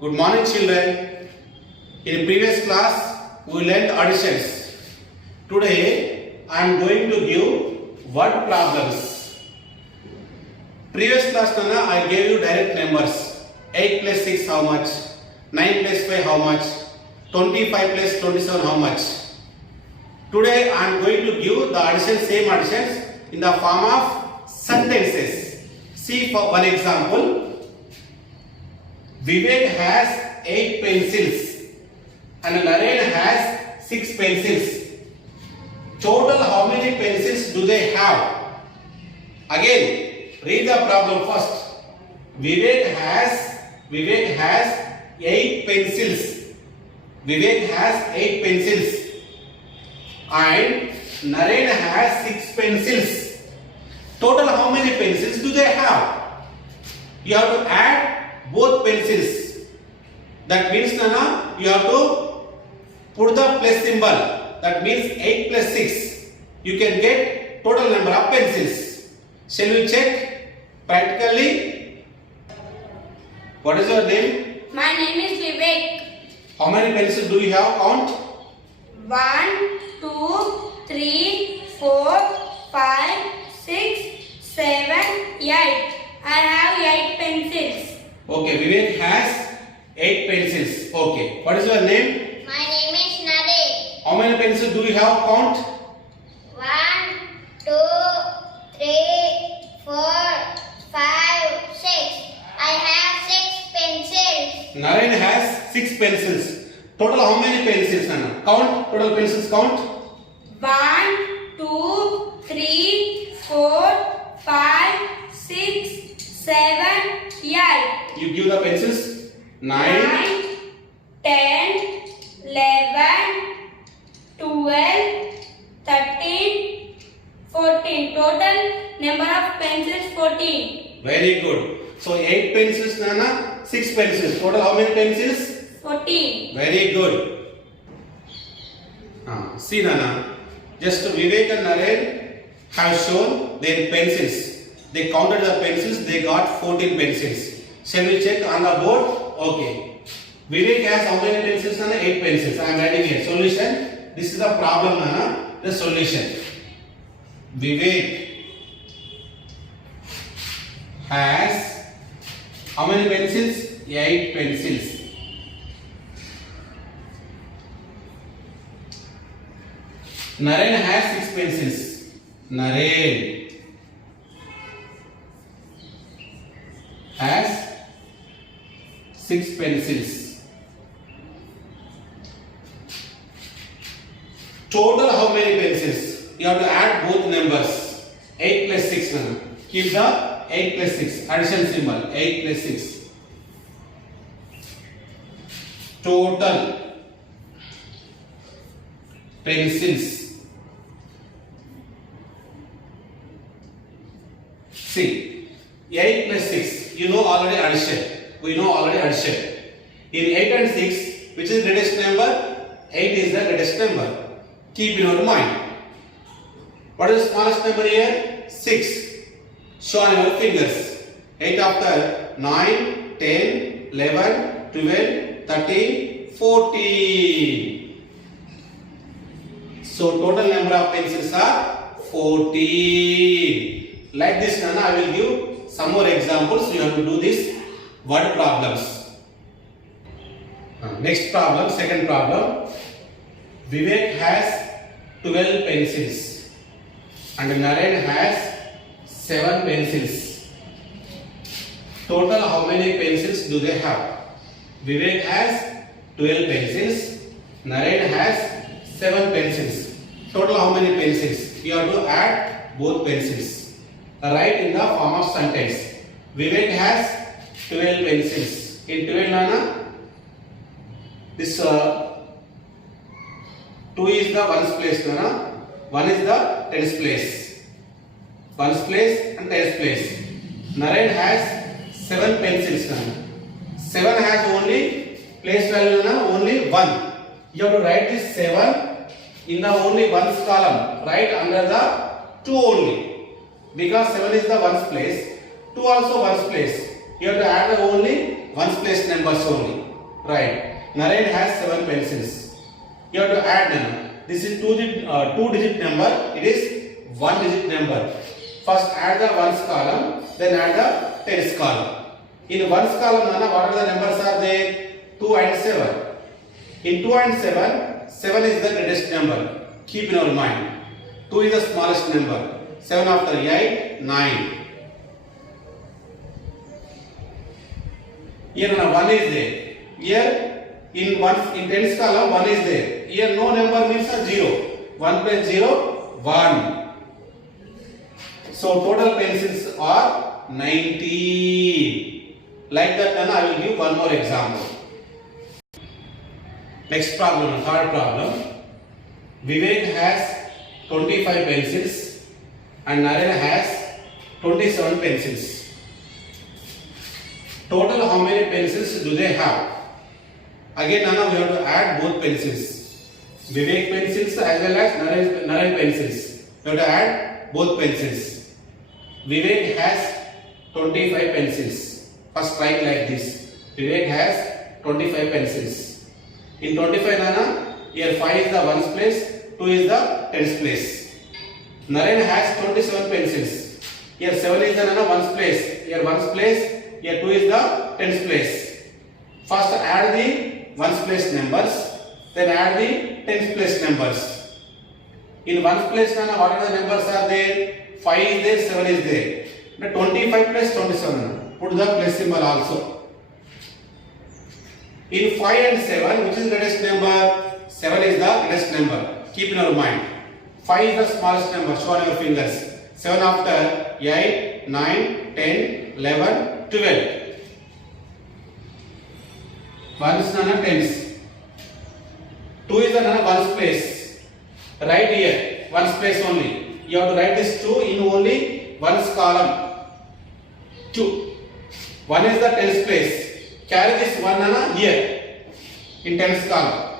Good morning, children. In previous class, we learned additions. Today, I am going to give word problems. Previous class, I gave you direct numbers. 8 plus 6 how much? 9 plus 5 how much? 25 plus 27 how much? Today, I am going to give the addition, same additions in the form of sentences. See for one example. Vivek has 8 pencils and Naren has 6 pencils. Total how many pencils do they have? Again, read the problem first. Vivek has 8 pencils. Vivek has 8 pencils and Naren has 6 pencils. Total how many pencils do they have? You have to add both pencils. That means Nana, you have to put the plus symbol. That means 8 plus 6. You can get total number of pencils. Shall we check practically? What is your name? My name is Vivek. How many pencils do you have? Count. 1, 2, 3, 4, 5, 6, 7, 8. I have 8 pencils. Okay, Vivek has 8 pencils. Okay. What is your name? My name is Naren. How many pencils do you have? Count. 1, 2, 3, 4, 5, 6. I have 6 pencils. Naren has 6 pencils. Total how many pencils, Nana? Count. Total pencils count. 1, 2, 3, 4, 5, 6, 7, 8. You give the pencils. 9, 10, 11, 12, 13, 14. Total number of pencils 14. Very good. So 8 pencils, Nana. 6 pencils. Total how many pencils? 14. Very good. See, Nana. Just Vivek and Naren have shown their pencils. They counted the pencils. They got 14 pencils. Shall we check on the board? Okay. Vivek has how many pencils, Nana? 8 pencils. I am writing here. Solution. This is the problem, Nana. The solution. Vivek has how many pencils? 8 pencils. Naren has 6 pencils. Naren has 6 pencils. Total how many pencils? You have to add both numbers. 8 plus 6. Now. Keep the 8 plus 6. Addition symbol. 8 plus 6. Total pencils. See, 8 plus 6. You know already addition. We know already addition. In 8 and 6, which is the greatest number? 8 is the greatest number. Keep in your mind. What is the smallest number here? 6. Show on your fingers. 8 after 9, 10, 11, 12, 13, 14. So total number of pencils are 14. Like this, Nana, I will give some more examples. You have to do this word problems. Next problem, second problem. Vivek has 12 pencils and Naren has 7 pencils. Total how many pencils do they have? Vivek has 12 pencils. Naren has 7 pencils. Total how many pencils? You have to add both pencils. Write in the form of sentence. Vivek has 12 pencils. In 12, Nana, this 2 is the ones place, Nana. 1 is the tens place. Ones place and tens place. Naren has 7 pencils, Nana. 7 has only place value, Nana, only 1. You have to write this 7 in the only ones column. Write under the 2 only. Because 7 is the ones place, 2 also ones place. You have to add the only ones place numbers only. Right. Naren has 7 pencils. You have to add them. This is two-digit number. It is one-digit number. First add the ones column, then add the tens column. In ones column, Nana, what are the numbers are there? 2 and 7. In 2 and 7, 7 is the greatest number. Keep in your mind. 2 is the smallest number. 7 after 8, 9. Here 1 is there. Here in tens column 1 is there. Here no number means a 0. 1 plus 0, 1. So total pencils are 90. Like that, then I will give one more example. Next problem, third problem. Vivek has 25 pencils and Naren has 27 pencils. Total how many pencils do they have? Again, Nana, we have to add both pencils. Vivek pencils as well as Naren pencils. We have to add both pencils. Vivek has 25 pencils. First write like this. Vivek has 25 pencils. In 25, Nana, here 5 is the ones place, 2 is the tens place. Naren has 27 pencils. Here 7 is the Nana ones place. Here ones place. Here 2 is the tens place. First add the ones place numbers, then add the tens place numbers. In ones place, Nana, what are the numbers are there? 5 is there, 7 is there. The 25 plus 27. Put the plus symbol also. In 5 and 7, which is the greatest number? 7 is the greatest number. Keep in your mind. 5 is the smallest number. Show on your fingers. 7 after 8, 9, 10, 11, 12. 1 is Nana tens. 2 is the Nana ones place. Right here, ones place only. You have to write this 2 in only ones column. 2. 1 is the tens place. Carry this 1 Nana here in tens column.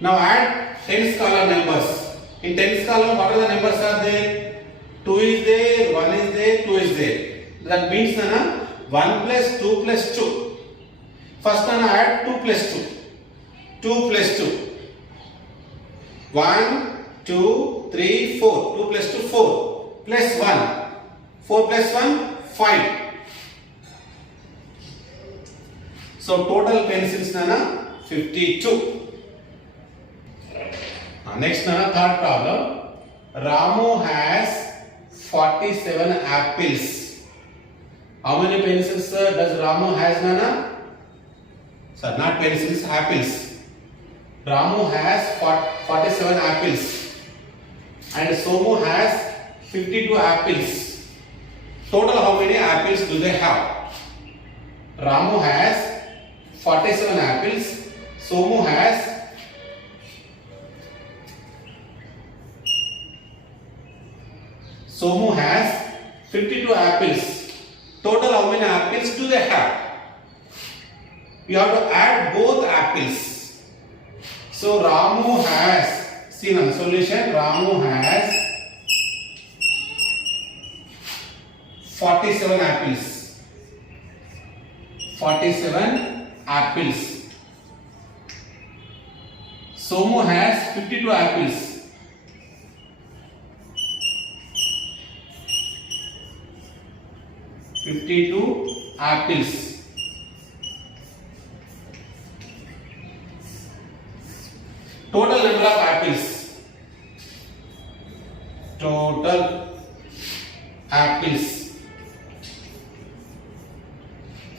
Now add tens column numbers. In tens column, what are the numbers are there? 2 is there, 1 is there, 2 is there. That means Nana 1 plus 2 plus 2. First Nana add 2 plus 2. 2 plus 2. 1, 2, 3, 4. 2 plus 2, 4. Plus 1. 4 plus 1, 5. So total pencils Nana 52. Next Nana, third problem. Ramu has 47 apples. How many pencils does Ramu has, Nana? Sir, not pencils, apples. Ramu has 47 apples and Somu has 52 apples. Total how many apples do they have? Ramu has 47 apples. Somu has 52 apples. Total how many apples do they have? You have to add both apples. So Ramu has, see now solution, Ramu has 47 apples. 47 apples. Somu has 52 apples. 52 apples. Total number of apples. Total apples.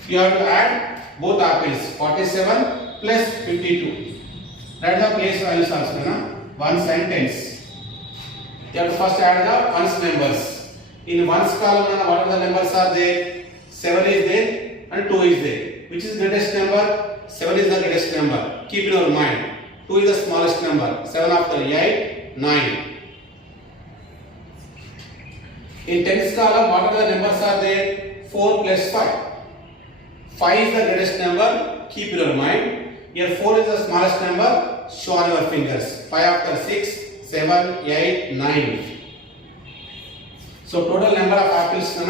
You have to add both apples. 47 plus 52. That is the place values also, na? Ones and tens. You have to first add the ones numbers. In ones column, what are the numbers are there? 7 is there and 2 is there. Which is the greatest number? 7 is the greatest number. Keep in your mind. 2 is the smallest number. 7 after 8, 9. In tens column, what are the numbers are there? 4 plus 5. 5 is the greatest number. Keep in your mind. Here 4 is the smallest number. Show on your fingers. 5 after 6, 7, 8, 9. So total number of apples is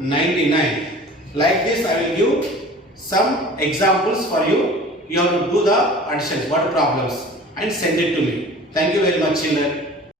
99. Like this I will give some examples for you. You have to do the additions, word problems, and send it to me. Thank you very much, children.